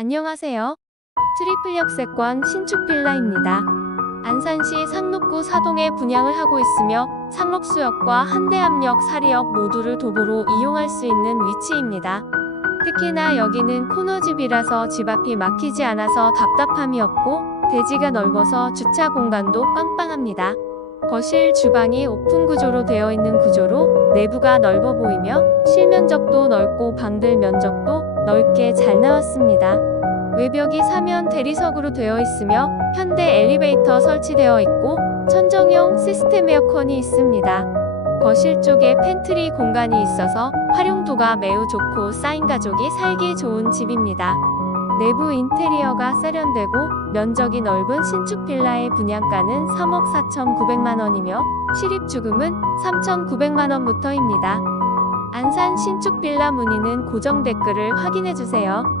안녕하세요. 트리플 역세권 신축 빌라입니다. 안산시 상록구 사동에 분양을 하고 있으며 상록수역과 한대암역, 사리역 모두를 도보로 이용할 수 있는 위치입니다. 특히나 여기는 코너집이라서 집 앞이 막히지 않아서 답답함이 없고 대지가 넓어서 주차 공간도 빵빵합니다. 거실 주방이 오픈 구조로 되어 있는 구조로 내부가 넓어 보이며 실면적도 넓고 방들 면적도 넓게 잘 나왔습니다. 외벽이 사면 대리석으로 되어 있으며 현대 엘리베이터 설치되어 있고 천정형 시스템 에어컨이 있습니다. 거실 쪽에 팬트리 공간이 있어서 활용도가 매우 좋고 쌓인 가족이 살기 좋은 집입니다. 내부 인테리어가 세련되고 면적이 넓은 신축 빌라의 분양가는 3억 4,900만 원이며 실입주금은 3,900만 원부터입니다. 안산 신축 빌라 문의는 고정 댓글을 확인해 주세요.